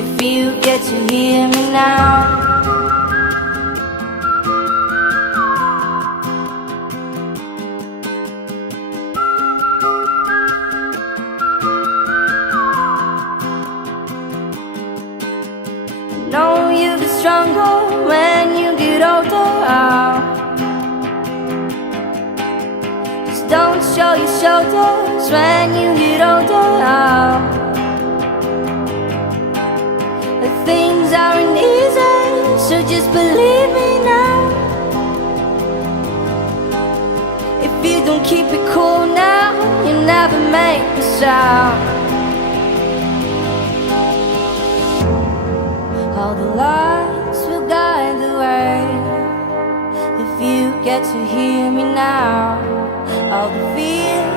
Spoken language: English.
if you get to hear me now. I know you get stronger when you get older. Just don't show your shoulders when you get older. But things aren't easy, so just believe me now. If you don't keep it cool now, you'll never make a sound. All the lights will guide the way, if you get to hear me now. All the fears